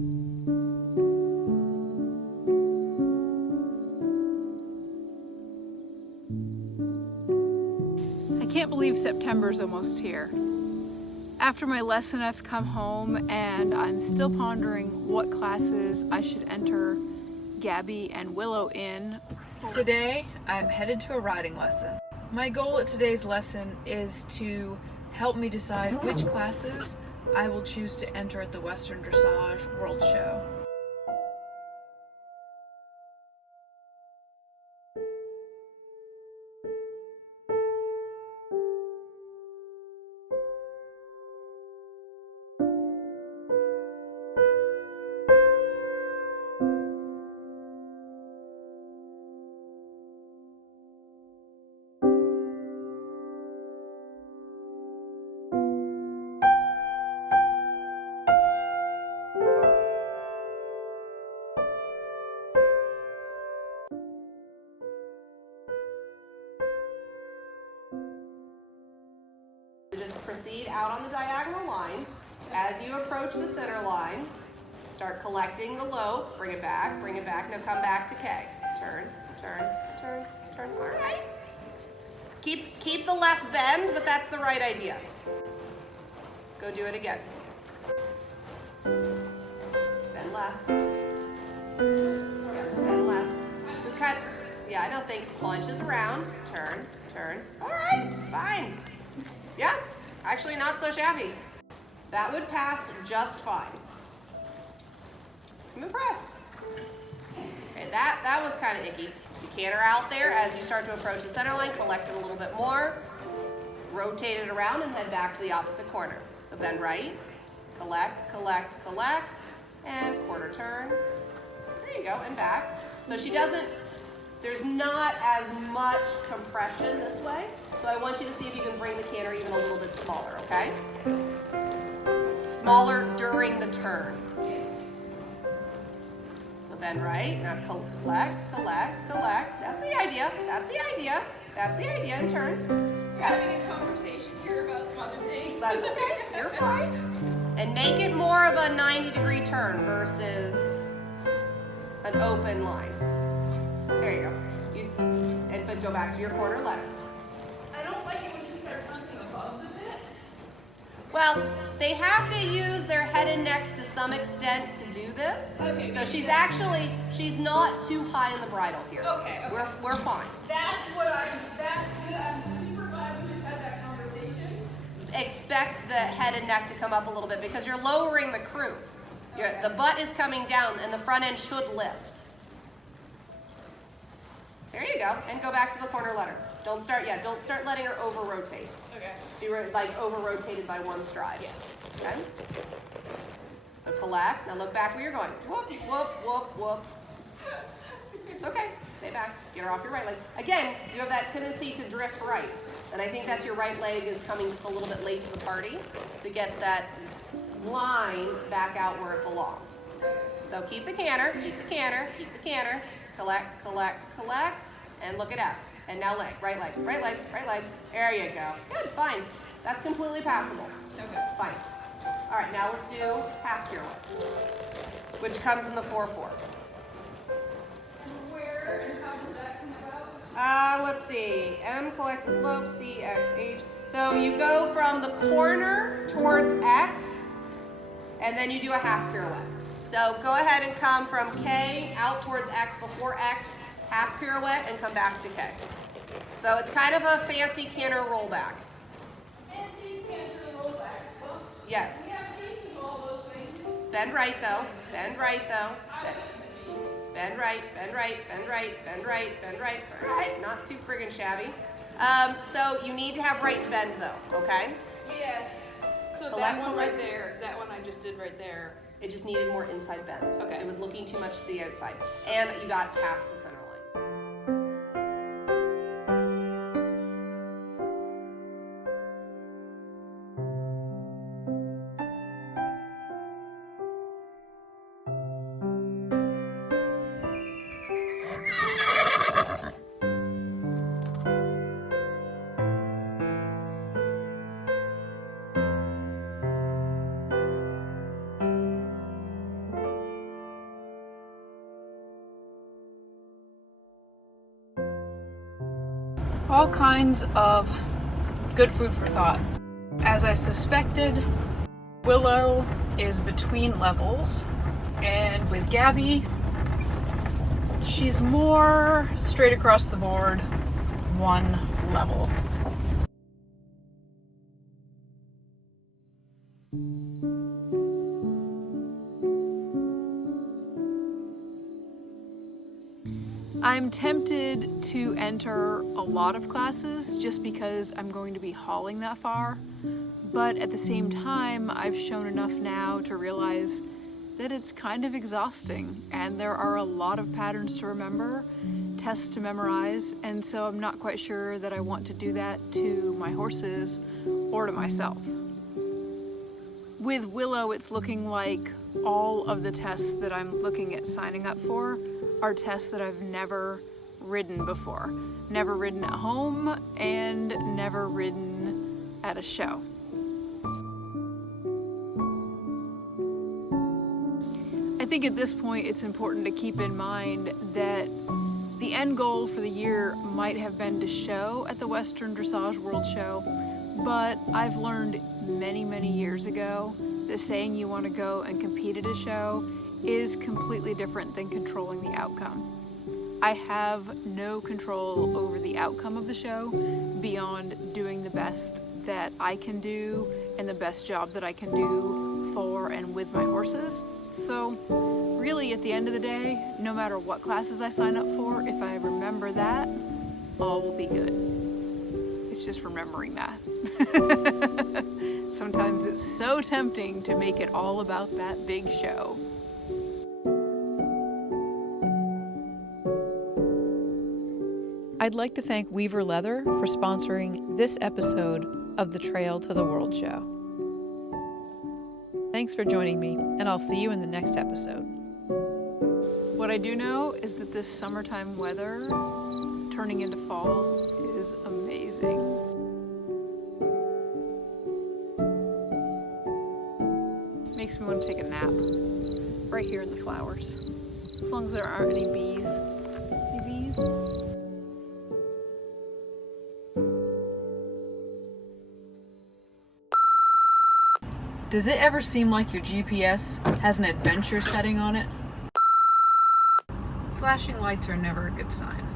I can't believe September's almost here. After my lesson, I've come home and I'm still pondering what classes I should enter Gabby and Willow in. Today, I'm headed to a riding lesson. My goal at today's lesson is to help me decide which classes I will choose to enter at the Western Dressage World Show. Just proceed out on the diagonal line. As you approach the center line, start collecting the lope, bring it back, now come back to K. Turn, turn, turn, turn, all right. Keep the left bend, but that's the right idea. Go do it again. Bend left. Bend left. So cut, yeah, I don't think punches around, turn, turn. All right, fine. Yeah, actually not so shabby. That would pass just fine. I'm impressed. Okay, that was kind of icky. You canter out there as you start to approach the center line, collect it a little bit more, rotate it around and head back to the opposite corner. So bend right, collect, collect, collect, and quarter turn. There you go, and back. So she doesn't, there's not as much compression this way. So I want you to see if you can bring the canter even a little bit smaller, okay? Smaller during the turn. So bend right, now collect, collect, collect. That's the idea, that's the idea, that's the idea, and turn. We're having a conversation here about some other things. That's okay, you're fine. And make it more of a 90-degree turn versus an open line. There you go. But go back to your corner left. I don't like it when you start punching above the bit. Well, they have to use their head and necks to some extent to do this. Okay. So she's not too high in the bridle here. Okay. We're fine. That's good. I'm super glad we just had that conversation. Expect the head and neck to come up a little bit because you're lowering the croup. The butt is coming down and the front end should lift. There you go, and go back to the corner letter. Don't start letting her over-rotate. Okay. So you were like over-rotated by one stride. Yes. Okay? So collect, now look back where you're going. Whoop, whoop, whoop, whoop. It's okay, stay back, get her off your right leg. Again, you have that tendency to drift right. And I think that's your right leg is coming just a little bit late to the party to get that line back out where it belongs. So keep the canter, keep the canter, keep the canter. Collect, collect, collect, and look it up. And now leg, right leg, right leg, right leg. There you go. Good, fine. That's completely passable. Okay. Fine. All right, now let's do half pirouette, which comes in the 4-4. Where and how does that come about? Let's see. M collected lobe, C, X, H. So you go from the corner towards X, and then you do a half pirouette. So go ahead and come from K out towards X before X, half pirouette, and come back to K. So it's kind of a fancy canter rollback. Fancy canter rollback. Well, Yes. we have cases of all those things. Bend right though. Bend right though. Bend right, bend right, bend right, bend right, bend right, bend right. Not too friggin' shabby. So you need to have right bend though, okay? Yes. So Collect, that one right collect. there, that one I just did right there. It just needed more inside bend. Okay. It was looking too much to the outside. And you got past the center line. All kinds of good food for thought. As I suspected, Willow is between levels, and with Gabby, she's more straight across the board, one level. I'm tempted to enter a lot of classes just because I'm going to be hauling that far, but at the same time, I've shown enough now to realize that it's kind of exhausting, and there are a lot of patterns to remember, tests to memorize, and so I'm not quite sure that I want to do that to my horses or to myself. With Willow, it's looking like all of the tests that I'm looking at signing up for are tests that I've never ridden before. Never ridden at home and never ridden at a show. I think at this point it's important to keep in mind that the end goal for the year might have been to show at the Western Dressage World Show, but I've learned many, many years ago that saying you want to go and compete at a show is completely different than controlling the outcome. I have no control over the outcome of the show beyond doing the best that I can do and the best job that I can do for and with my horses. So really at the end of the day, no matter what classes I sign up for, if I remember that, all will be good. It's just remembering that. Sometimes it's so tempting to make it all about that big show. I'd like to thank Weaver Leather for sponsoring this episode of the Trail to the World Show. Thanks for joining me, and I'll see you in the next episode. What I do know is that this summertime weather turning into fall is amazing. Makes me want to take a nap right here in the flowers, as long as there aren't any bees. Any bees? Does it ever seem like your GPS has an adventure setting on it? Flashing lights are never a good sign.